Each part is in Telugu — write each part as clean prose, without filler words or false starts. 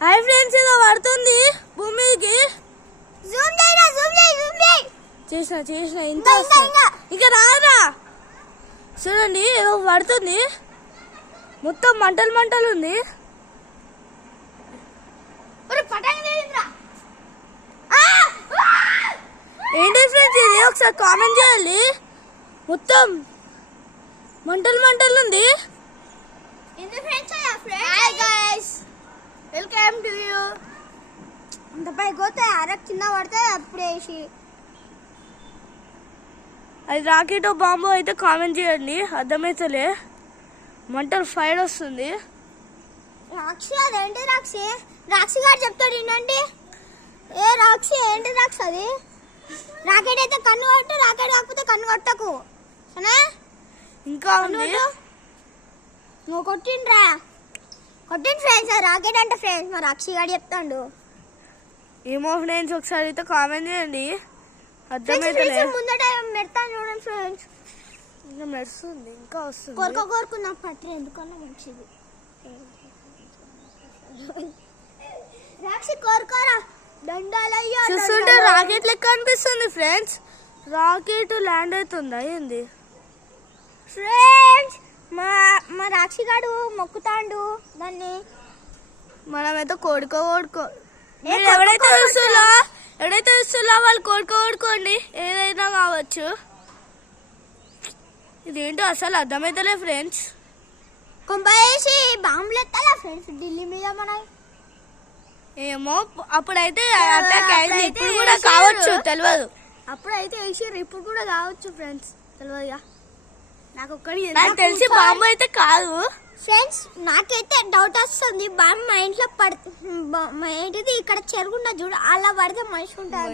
హాయ్ ఫ్రెండ్స్, ఏదో పడుతుంది భూమికి. చేసిన ఇంత ఇంకా రాదా చూడండి, ఏదో పడుతుంది. మొత్తం మంటలు మంటలు ఉంది. ఏంటి ఫ్రెండ్స్ ఇది? ఒకసారి కామెంట్ చేయాలి. మొత్తం మంటలు మంటలు ఉంది. Welcome to you. అంత పైకి పోతే అరకు చిన్న పడితే అప్పుడు వేసి అది రాకెట్ బాంబు అయితే కామెంట్ చేయండి. అర్థమైతలే, మంటలు ఫైర్ వస్తుంది. రాక్షి అదేంటి? రాక్షి గారు చెప్తాడు ఏంటండి. ఏ రాక్షి ఏంటి? రాక్షి అది రాకెట్ అయితే కన్ను కొట్టు, రాకెట్ కాకపోతే కన్ను కొట్టకు. ఇంకా ఉంది. నువ్వు కొట్టిండి ఫ్రెండ్స్. రాకెట్ అంటే ఫ్రెండ్స్ మా రాక్షి గారు చెప్తాడు. ఏమో ఫ్రెండ్స్, ఒకసారి అయితే కామెంట్ చేయండి. అర్థమైతలే. ముందట మెడతాను చూడండి ఫ్రెండ్స్. ఇంకా మెరుస్తుంది, ఇంకా వస్తుంది. కోరుకున్నా పట్టు ఎందుకన్నా మంచిది. రాక్షి కోరుకోరా దండాలయ్యా. చూస్తుంటే రాకెట్ లెక్క అనిపిస్తుంది ఫ్రెండ్స్. రాకెట్ ల్యాండ్ అవుతుందా ఏంది? ఫ్రెండ్స్ మా రాక్షి గాడు మొక్కుతాండు దాన్ని. మనమైతే కోడుకో ఎవరైతే చూస్తున్నా వాళ్ళు కోడుకోండి. ఏదైనా కావచ్చు. ఇదేంటో అసలు అర్థమైతలే ఫ్రెండ్స్. కొంపేసి బాంబులు ఎత్తాలా ఫ్రెండ్స్ ఢిల్లీ మీద మనం. ఏమో అప్పుడైతే అటాక్ అయింది, ఇప్పుడు కూడా కావచ్చు తెలియదు. అప్పుడైతే వేసారు, ఇప్పుడు కూడా కావచ్చు ఫ్రెండ్స్ తెలియదుగా. నాకు తెలిసి బాంబు అయితే కాదు ఫ్రెండ్స్. నాకైతే డౌట్ వస్తుంది. బాంబు మా ఇంట్లో ఏంటిది ఇక్కడ చెరుగుండా చూడు, అలా పడితే మనిషి ఉంటారు.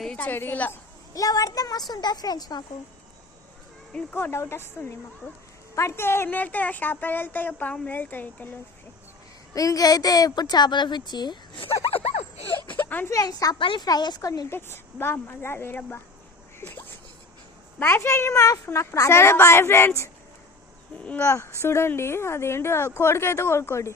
ఇలా పడితే మస్తు ఉంటుంది ఫ్రెండ్స్. మాకు ఇంకో డౌట్ వస్తుంది. మాకు పడితే ఏం వెళ్తాయో, చేపలు వెళ్తాయో, పాములు వెళ్తాయో తెలియదు ఫ్రెండ్స్. దీనికైతే ఎప్పుడు చేపల పిచ్చి. అవును ఫ్రెండ్స్, చేపలు ఫ్రై చేసుకొని తింటే మజా వేరబ్బా. Boy friends. నాకు సరే బాయ్ ఫ్రెండ్స్. ఇంకా చూడండి, అదేంటి కోడికైతే కోడుకోండి.